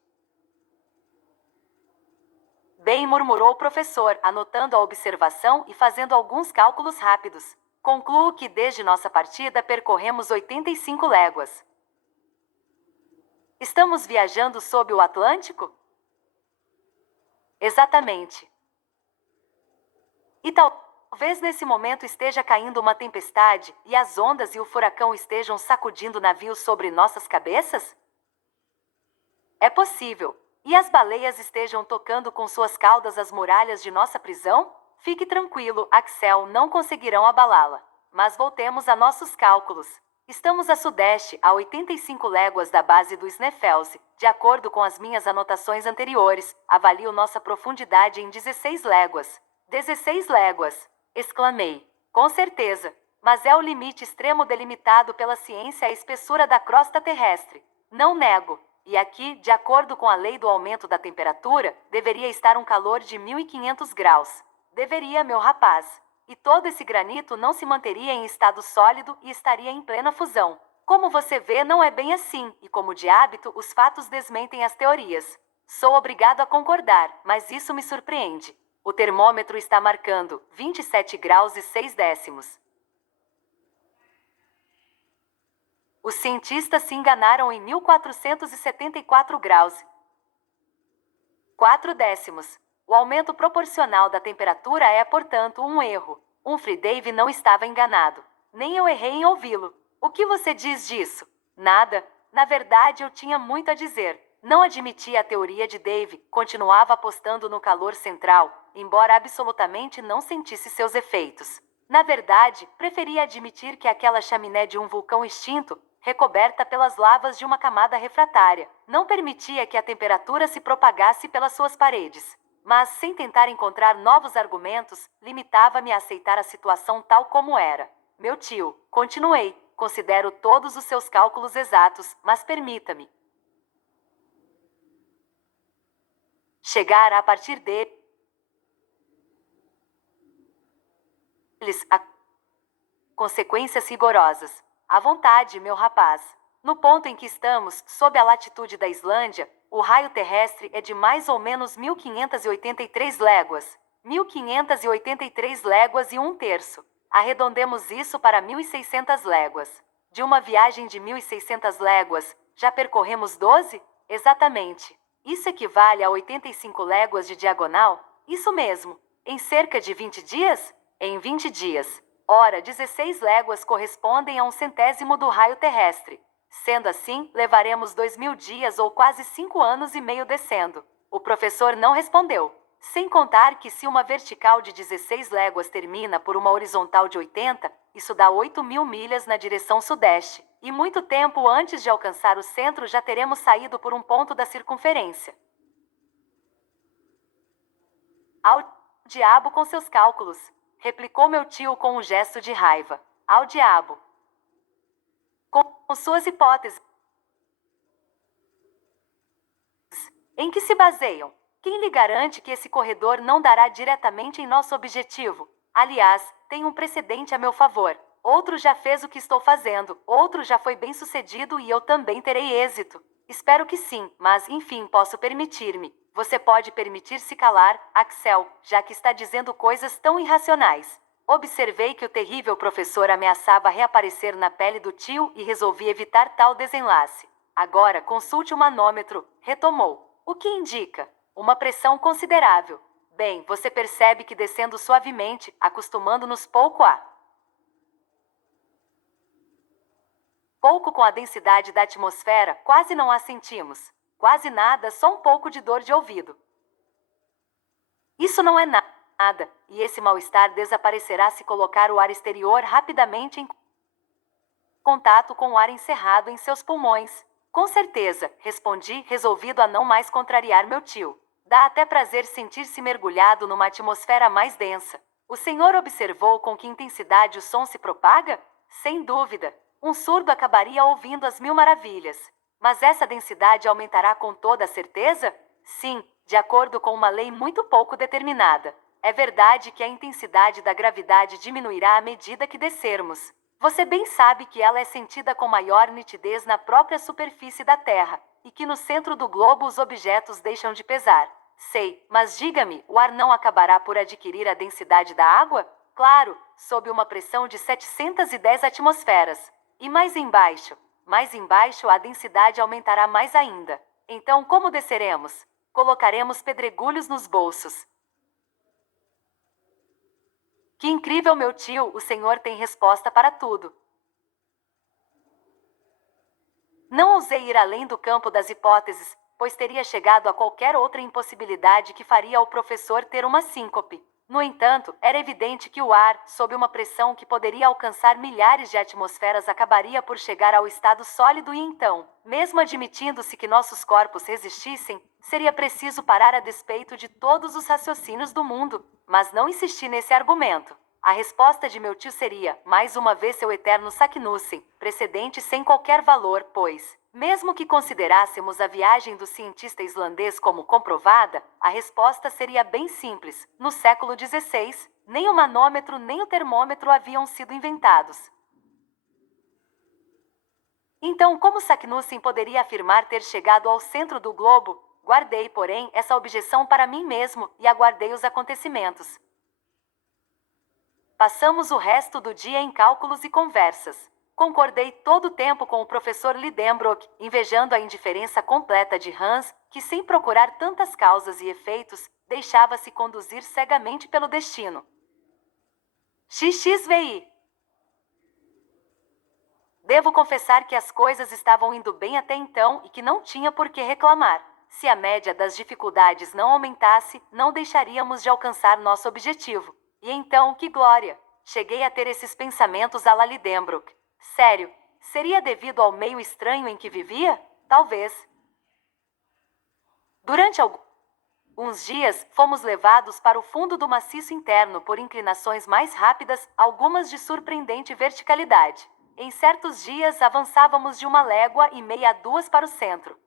Bem, murmurou o professor, anotando a observação e fazendo alguns cálculos rápidos. Concluo que desde nossa partida percorremos 85 léguas. Estamos viajando sob o Atlântico? Exatamente. E talvez nesse momento esteja caindo uma tempestade e as ondas e o furacão estejam sacudindo o navio sobre nossas cabeças? É possível. E as baleias estejam tocando com suas caudas as muralhas de nossa prisão? Fique tranquilo, Axel, não conseguirão abalá-la. Mas voltemos a nossos cálculos. Estamos a sudeste, a 85 léguas da base do Sneffels. De acordo com as minhas anotações anteriores, avalio nossa profundidade em 16 léguas. 16 léguas! Exclamei. Com certeza. Mas é o limite extremo delimitado pela ciência à espessura da crosta terrestre. Não nego. E aqui, de acordo com a lei do aumento da temperatura, deveria estar um calor de 1500 graus. Deveria, meu rapaz. E todo esse granito não se manteria em estado sólido e estaria em plena fusão. Como você vê, não é bem assim, e como de hábito, os fatos desmentem as teorias. Sou obrigado a concordar, mas isso me surpreende. O termômetro está marcando 27 graus e 6 décimos. Os cientistas se enganaram em 1474 graus. 4 décimos. O aumento proporcional da temperatura é, portanto, um erro. Dave não estava enganado. Nem eu errei em ouvi-lo. O que você diz disso? Nada. Na verdade, eu tinha muito a dizer. Não admitia a teoria de Dave, continuava apostando no calor central, embora absolutamente não sentisse seus efeitos. Na verdade, preferia admitir que aquela chaminé de um vulcão extinto, recoberta pelas lavas de uma camada refratária, não permitia que a temperatura se propagasse pelas suas paredes. mas sem tentar encontrar novos argumentos, limitava-me a aceitar a situação tal como era. Meu tio, continuei, considero todos os seus cálculos exatos, mas permita-me chegar a partir deles a consequências rigorosas. À vontade, meu rapaz. No ponto em que estamos, sob a latitude da Islândia, o raio terrestre é de mais ou menos 1583 léguas. 1583 léguas e um terço. Arredondemos isso para 1600 léguas. De uma viagem de 1600 léguas, já percorremos 12? Exatamente. Isso equivale a 85 léguas de diagonal? Isso mesmo. Em cerca de 20 dias? Em 20 dias. Ora, 16 léguas correspondem a 1/100º do raio terrestre. Sendo assim, levaremos 2000 dias ou quase 5 anos e meio descendo. O professor não respondeu. Sem contar que se uma vertical de 16 léguas termina por uma horizontal de 80, isso dá 8.000 milhas na direção sudeste. E muito tempo antes de alcançar o centro já teremos saído por um ponto da circunferência. Ao diabo com seus cálculos, replicou meu tio com um gesto de raiva. Ao diabo com suas hipóteses. Em que se baseiam? Quem lhe garante que esse corredor não dará diretamente em nosso objetivo? Aliás, tem um precedente a meu favor. Outro já fez o que estou fazendo, outro já foi bem-sucedido e eu também terei êxito. Espero que sim, mas enfim, posso permitir-me. Você pode permitir-se calar, Axel, já que está dizendo coisas tão irracionais. Observei que o terrível professor ameaçava reaparecer na pele do tio e resolvi evitar tal desenlace. Agora consulte o manômetro, retomou. O que indica? Uma pressão considerável. Bem, você percebe que descendo suavemente, acostumando-nos pouco com a densidade da atmosfera, quase não a sentimos. Quase nada, só um pouco de dor de ouvido. Isso não é nada, e esse mal-estar desaparecerá se colocar o ar exterior rapidamente em contato com o ar encerrado em seus pulmões. Com certeza, respondi, resolvido a não mais contrariar meu tio. Dá até prazer sentir-se mergulhado numa atmosfera mais densa. O senhor observou com que intensidade o som se propaga? Sem dúvida. Um surdo acabaria ouvindo as mil maravilhas. Mas essa densidade aumentará com toda a certeza? Sim, de acordo com uma lei muito pouco determinada. É verdade que a intensidade da gravidade diminuirá à medida que descermos. Você bem sabe que ela é sentida com maior nitidez na própria superfície da Terra, e que no centro do globo os objetos deixam de pesar. Sei, mas diga-me, o ar não acabará por adquirir a densidade da água? Claro, sob uma pressão de 710 atmosferas. E mais embaixo? Mais embaixo a densidade aumentará mais ainda. Então como desceremos? Colocaremos pedregulhos nos bolsos. Que incrível, meu tio, o senhor tem resposta para tudo. Não ousei ir além do campo das hipóteses, pois teria chegado a qualquer outra impossibilidade que faria ao professor ter uma síncope. No entanto, era evidente que o ar, sob uma pressão que poderia alcançar milhares de atmosferas, acabaria por chegar ao estado sólido e então, mesmo admitindo-se que nossos corpos resistissem, seria preciso parar a despeito de todos os raciocínios do mundo. Mas não insisti nesse argumento. A resposta de meu tio seria, mais uma vez seu eterno Saknussemm, precedente sem qualquer valor, pois, mesmo que considerássemos a viagem do cientista islandês como comprovada, a resposta seria bem simples. No século XVI, nem o manômetro nem o termômetro haviam sido inventados. Então, como Saknussemm poderia afirmar ter chegado ao centro do globo? Guardei, porém, essa objeção para mim mesmo e aguardei os acontecimentos. Passamos o resto do dia em cálculos e conversas. Concordei todo o tempo com o professor Lidenbrock, invejando a indiferença completa de Hans, que sem procurar tantas causas e efeitos, deixava-se conduzir cegamente pelo destino. XXVI. Devo confessar que as coisas estavam indo bem até então e que não tinha por que reclamar. Se a média das dificuldades não aumentasse, não deixaríamos de alcançar nosso objetivo. E então, que glória! Cheguei a ter esses pensamentos à la Lidenbrock. Sério, seria devido ao meio estranho em que vivia? Talvez. Durante algum Uns dias, fomos levados para o fundo do maciço interno por inclinações mais rápidas, algumas de surpreendente verticalidade. Em certos dias, avançávamos de 1,5 léguas a 2 para o centro.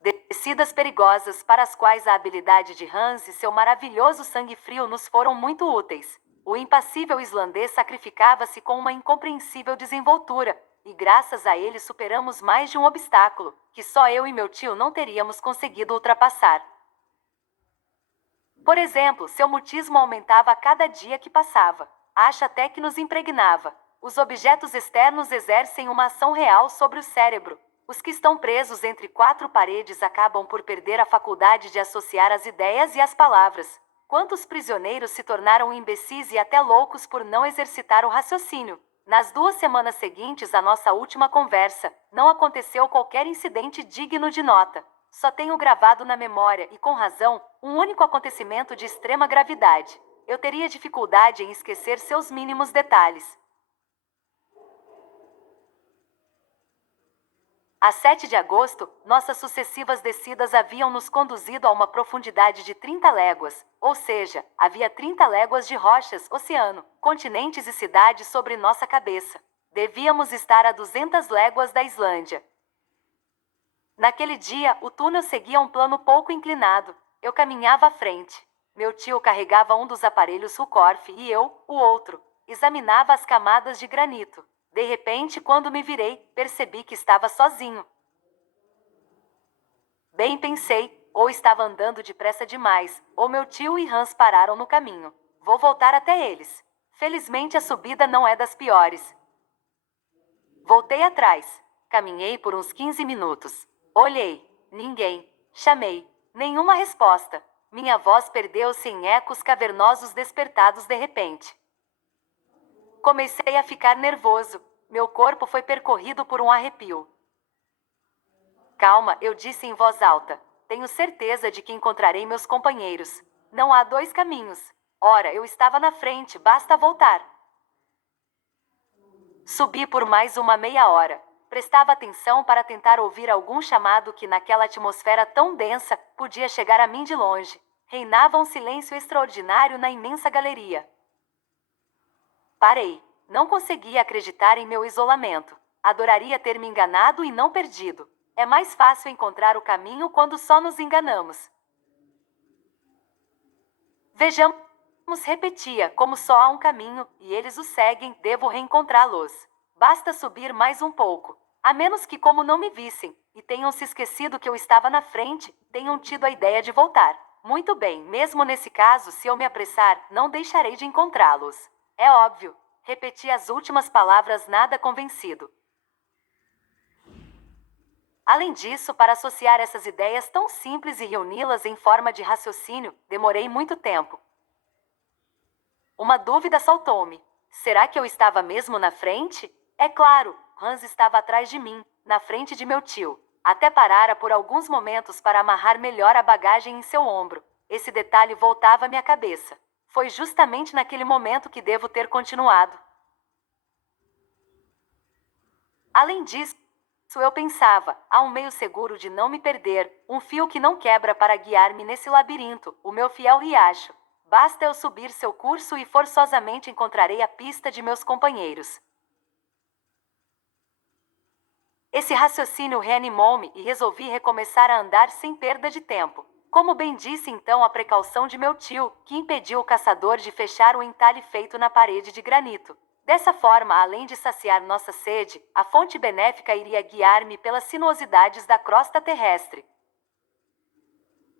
Descidas perigosas para as quais a habilidade de Hans e seu maravilhoso sangue frio nos foram muito úteis. O impassível islandês sacrificava-se com uma incompreensível desenvoltura, e graças a ele superamos mais de um obstáculo, que só eu e meu tio não teríamos conseguido ultrapassar. Por exemplo, seu mutismo aumentava a cada dia que passava. Acha até que nos impregnava. Os objetos externos exercem uma ação real sobre o cérebro. Os que estão presos entre quatro paredes acabam por perder a faculdade de associar as ideias e as palavras. Quantos prisioneiros se tornaram imbecis e até loucos por não exercitar o raciocínio? Nas 2 semanas seguintes à nossa última conversa, não aconteceu qualquer incidente digno de nota. Só tenho gravado na memória, e com razão, um único acontecimento de extrema gravidade. Eu teria dificuldade em esquecer seus mínimos detalhes. A 7 de agosto, nossas sucessivas descidas haviam nos conduzido a uma profundidade de 30 léguas, ou seja, havia 30 léguas de rochas, oceano, continentes e cidades sobre nossa cabeça. Devíamos estar a 200 léguas da Islândia. Naquele dia, o túnel seguia um plano pouco inclinado. Eu caminhava à frente. Meu tio carregava um dos aparelhos Rucorf e eu, o outro, examinava as camadas de granito. De repente, quando me virei, percebi que estava sozinho. Bem pensei, ou estava andando depressa demais, ou meu tio e Hans pararam no caminho. Vou voltar até eles. Felizmente a subida não é das piores. Voltei atrás. Caminhei por uns 15 minutos. Olhei. Ninguém. Chamei. Nenhuma resposta. Minha voz perdeu-se em ecos cavernosos despertados de repente. Comecei a ficar nervoso. Meu corpo foi percorrido por um arrepio. Calma, eu disse em voz alta. Tenho certeza de que encontrarei meus companheiros. Não há dois caminhos. Ora, eu estava na frente, basta voltar. Subi por mais uma meia hora. Prestava atenção para tentar ouvir algum chamado que, naquela atmosfera tão densa, podia chegar a mim de longe. Reinava um silêncio extraordinário na imensa galeria. Parei. Não conseguia acreditar em meu isolamento. Adoraria ter me enganado e não perdido. É mais fácil encontrar o caminho quando só nos enganamos. Vejamos, repetia, como só há um caminho, e eles o seguem, devo reencontrá-los. Basta subir mais um pouco. A menos que, como não me vissem, e tenham se esquecido que eu estava na frente, tenham tido a ideia de voltar. Muito bem, mesmo nesse caso, se eu me apressar, não deixarei de encontrá-los. É óbvio. Repeti as últimas palavras nada convencido. Além disso, para associar essas ideias tão simples e reuni-las em forma de raciocínio, demorei muito tempo. Uma dúvida assaltou-me. Será que eu estava mesmo na frente? É claro, Hans estava atrás de mim, na frente de meu tio. Até parara por alguns momentos para amarrar melhor a bagagem em seu ombro. Esse detalhe voltava à minha cabeça. Foi justamente naquele momento que devo ter continuado. Além disso, eu pensava, há um meio seguro de não me perder, um fio que não quebra para guiar-me nesse labirinto, o meu fiel riacho. Basta eu subir seu curso e forçosamente encontrarei a pista de meus companheiros. Esse raciocínio reanimou-me e resolvi recomeçar a andar sem perda de tempo. Como bem disse então a precaução de meu tio, que impediu o caçador de fechar o entalhe feito na parede de granito. Dessa forma, além de saciar nossa sede, a fonte benéfica iria guiar-me pelas sinuosidades da crosta terrestre.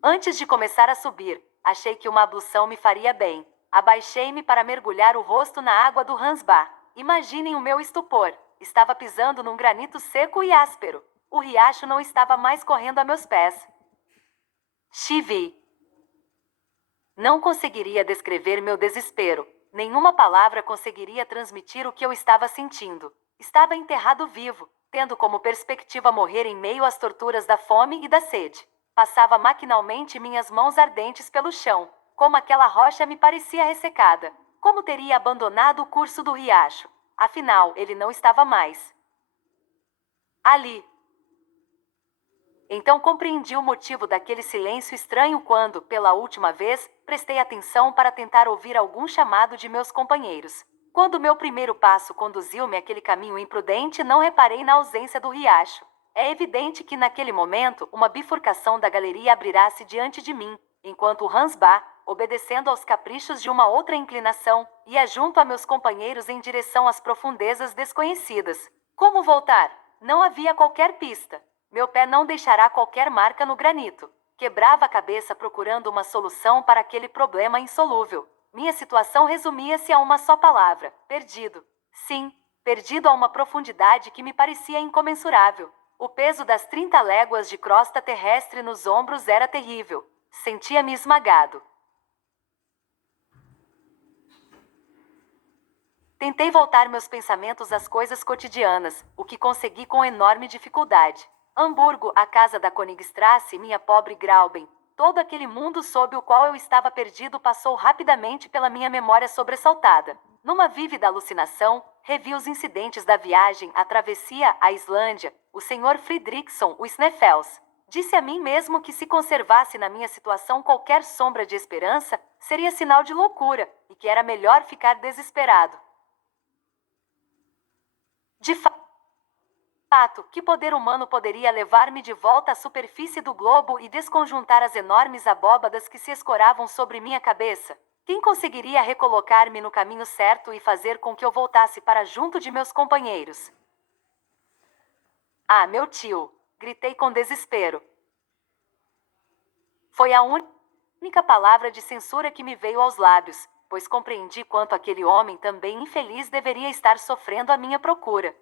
Antes de começar a subir, achei que uma ablução me faria bem. Abaixei-me para mergulhar o rosto na água do Hansbach. Imaginem o meu estupor. Estava pisando num granito seco e áspero. O riacho não estava mais correndo a meus pés. Chivi. Não conseguiria descrever meu desespero. Nenhuma palavra conseguiria transmitir o que eu estava sentindo. Estava enterrado vivo, tendo como perspectiva morrer em meio às torturas da fome e da sede. Passava maquinalmente minhas mãos ardentes pelo chão. Como aquela rocha me parecia ressecada. Como teria abandonado o curso do riacho. Afinal, ele não estava mais ali. Então compreendi o motivo daquele silêncio estranho quando, pela última vez, prestei atenção para tentar ouvir algum chamado de meus companheiros. Quando meu primeiro passo conduziu-me àquele caminho imprudente, não reparei na ausência do riacho. É evidente que naquele momento, uma bifurcação da galeria abrirá-se diante de mim, enquanto Hans Bach, obedecendo aos caprichos de uma outra inclinação, ia junto a meus companheiros em direção às profundezas desconhecidas. Como voltar? Não havia qualquer pista. Meu pé não deixará qualquer marca no granito. Quebrava a cabeça procurando uma solução para aquele problema insolúvel. Minha situação resumia-se a uma só palavra: perdido. Sim, perdido a uma profundidade que me parecia incomensurável. O peso das 30 léguas de crosta terrestre nos ombros era terrível. Sentia-me esmagado. Tentei voltar meus pensamentos às coisas cotidianas, o que consegui com enorme dificuldade. Hamburgo, a casa da Königstrasse, minha pobre Grauben. Todo aquele mundo sob o qual eu estava perdido passou rapidamente pela minha memória sobressaltada. Numa vívida alucinação, revi os incidentes da viagem, a travessia, a Islândia, o Sr. Fridriksson, o Sneffels. Disse a mim mesmo que se conservasse na minha situação qualquer sombra de esperança, seria sinal de loucura, e que era melhor ficar desesperado. De fato, que poder humano poderia levar-me de volta à superfície do globo e desconjuntar as enormes abóbadas que se escoravam sobre minha cabeça? Quem conseguiria recolocar-me no caminho certo e fazer com que eu voltasse para junto de meus companheiros? Ah, meu tio! Gritei com desespero. Foi a única palavra de censura que me veio aos lábios, pois compreendi quanto aquele homem também infeliz deveria estar sofrendo à minha procura.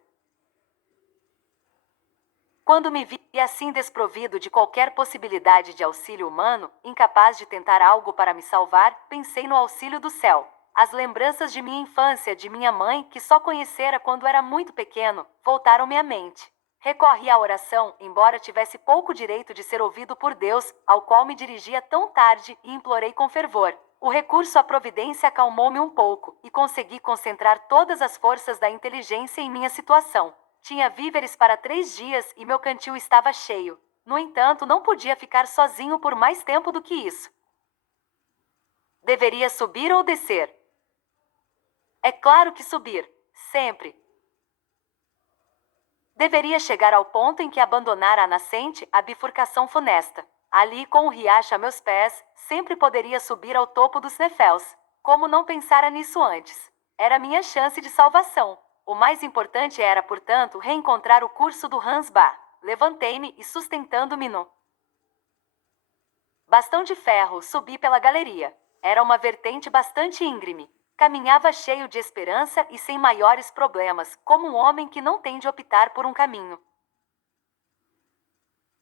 Quando me vi assim desprovido de qualquer possibilidade de auxílio humano, incapaz de tentar algo para me salvar, pensei no auxílio do céu. As lembranças de minha infância, de minha mãe, que só conhecera quando era muito pequeno, voltaram-me à mente. Recorri à oração, embora tivesse pouco direito de ser ouvido por Deus, ao qual me dirigia tão tarde, e implorei com fervor. O recurso à providência acalmou-me um pouco, e consegui concentrar todas as forças da inteligência em minha situação. Tinha víveres para 3 dias e meu cantil estava cheio. No entanto, não podia ficar sozinho por mais tempo do que isso. Deveria subir ou descer? É claro que subir, sempre. Deveria chegar ao ponto em que abandonara a nascente, a bifurcação funesta. Ali, com o riacho a meus pés, sempre poderia subir ao topo dos Sneffels. Como não pensara nisso antes? Era minha chance de salvação. O mais importante era, portanto, reencontrar o curso do Hans Bach. Levantei-me e, sustentando-me no bastão de ferro, subi pela galeria. Era uma vertente bastante íngreme. Caminhava cheio de esperança e sem maiores problemas, como um homem que não tem de optar por um caminho.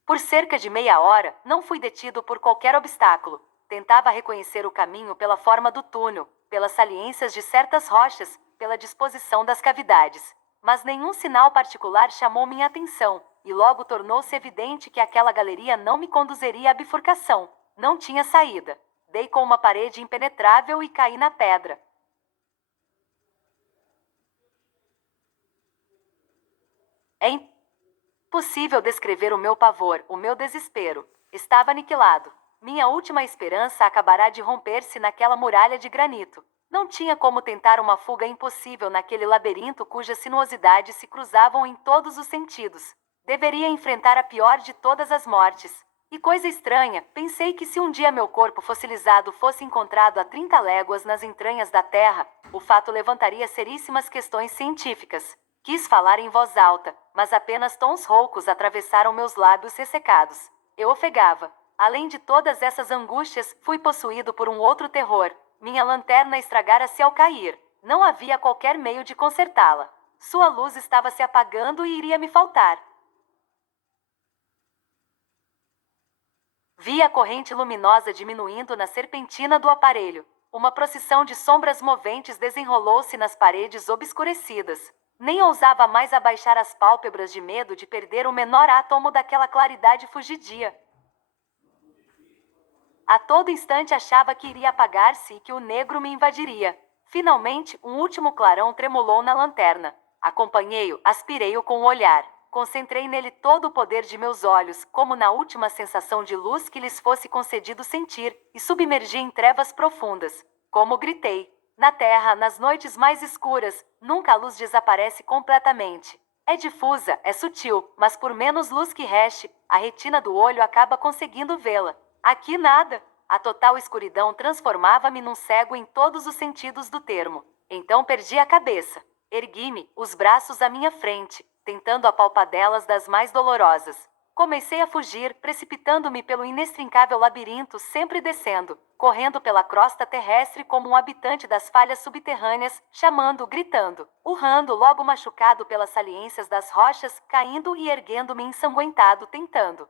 Por cerca de meia hora, não fui detido por qualquer obstáculo. Tentava reconhecer o caminho pela forma do túnel, pelas saliências de certas rochas, pela disposição das cavidades. Mas nenhum sinal particular chamou minha atenção, e logo tornou-se evidente que aquela galeria não me conduziria à bifurcação. Não tinha saída. Dei com uma parede impenetrável e caí na pedra. É impossível descrever o meu pavor, o meu desespero. Estava aniquilado. Minha última esperança acabará de romper-se naquela muralha de granito. Não tinha como tentar uma fuga impossível naquele labirinto cujas sinuosidades se cruzavam em todos os sentidos. Deveria enfrentar a pior de todas as mortes. E coisa estranha, pensei que se um dia meu corpo fossilizado fosse encontrado a 30 léguas nas entranhas da terra, o fato levantaria seríssimas questões científicas. Quis falar em voz alta, mas apenas tons roucos atravessaram meus lábios ressecados. Eu ofegava. Além de todas essas angústias, fui possuído por um outro terror. Minha lanterna estragara-se ao cair. Não havia qualquer meio de consertá-la. Sua luz estava se apagando e iria me faltar. Vi a corrente luminosa diminuindo na serpentina do aparelho. Uma procissão de sombras moventes desenrolou-se nas paredes obscurecidas. Nem ousava mais abaixar as pálpebras de medo de perder o menor átomo daquela claridade fugidia. A todo instante achava que iria apagar-se e que o negro me invadiria. Finalmente, um último clarão tremulou na lanterna. Acompanhei-o, aspirei-o com o olhar. Concentrei nele todo o poder de meus olhos, como na última sensação de luz que lhes fosse concedido sentir, e submergi em trevas profundas. Como gritei. Na terra, nas noites mais escuras, nunca a luz desaparece completamente. É difusa, é sutil, mas por menos luz que reste, a retina do olho acaba conseguindo vê-la. Aqui nada. A total escuridão transformava-me num cego em todos os sentidos do termo. Então perdi a cabeça. Ergui-me, os braços à minha frente, tentando apalpadelas das mais dolorosas. Comecei a fugir, precipitando-me pelo inextricável labirinto, sempre descendo, correndo pela crosta terrestre como um habitante das falhas subterrâneas, chamando, gritando, urrando, logo machucado pelas saliências das rochas, caindo e erguendo-me ensanguentado, tentando